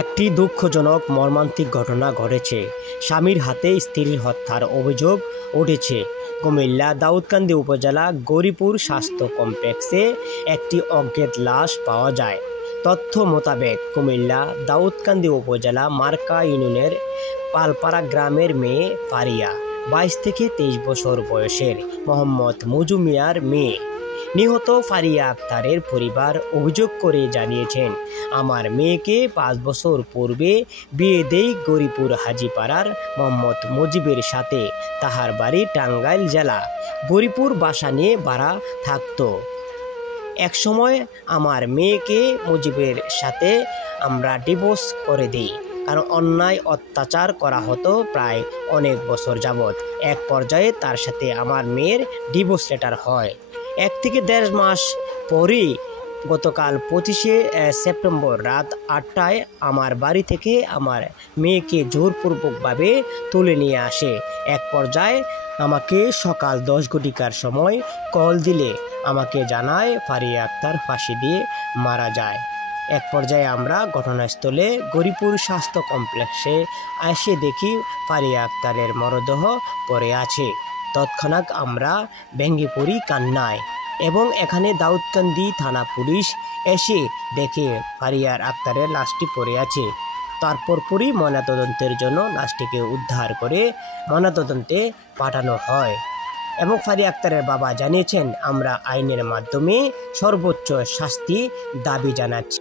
একটি দুঃখজনক মর্মান্তিক ঘটনা ঘটেছে। স্বামীর হাতে স্ত্রীর হত্যার অভিযোগ উঠেছে। কুমিল্লা দাউদকান্দি উপজেলা গৌরীপুর স্বাস্থ্য কমপ্লেক্সে একটি অজ্ঞাত লাশ পাওয়া যায়। তথ্য মোতাবেক কুমিল্লা দাউদকান্দি উপজেলা মার্কা ইউনিয়নের পালপাড়া গ্রামের মেয়ে ফারিয়া, 22 থেকে 23 বছর বয়সের মোহাম্মদ মজু মিয়ার মেয়ে। নিহত ফারিয়া আক্তারের পরিবার অভিযোগ করে জানিয়েছেন, আমার মেয়েকে 5 বছর পূর্বে বিয়ে দেই গৌরীপুর হাজিপাড়ার মোহাম্মদ মুজিবের সাথে। তাহার বাড়ি টাঙ্গাইল জেলা। গৌরীপুর বাসা নিয়ে ভাড়া থাকতো। একসময় আমার মেয়েকে মুজিবের সাথে আমরা ডিভোর্স করে দিই, কারণ অন্যায় অত্যাচার করা হতো প্রায় অনেক বছর যাবৎ। এক পর্যায়ে তার সাথে আমার মেয়ের ডিভোর্স লেটার হয়। 1 থেকে 1.5 মাস পরই গতকাল 25শে সেপ্টেম্বর রাত 8টায় আমার বাড়ি থেকে আমার মেয়েকে জোরপূর্বকভাবে তুলে নিয়ে আসে। এক পর্যায়ে আমাকে সকাল 10 ঘটিকার সময় কল দিলে আমাকে জানায় ফারিয়া আক্তার ফাঁসি দিয়ে মারা যায়। এক পর্যায়ে আমরা ঘটনাস্থলে গৌরীপুর স্বাস্থ্য কমপ্লেক্সে এসে দেখি ফারিয়া আক্তারের মরদেহ পড়ে আছে। তৎক্ষণাৎ আমরা ভেঙে পড়ি কান্নায় এবং এখানে দাউদকান্দি থানা পুলিশ এসে দেখে ফারিয়ার আক্তারের লাশটি পড়ে আছে। তারপরই ময়নাতদন্তের জন্য লাশটিকে উদ্ধার করে ময়নাতদন্তে পাঠানো হয় এবং ফারিয়া আক্তারের বাবা জানিয়েছেন, আমরা আইনের মাধ্যমে সর্বোচ্চ শাস্তি দাবি জানাচ্ছি।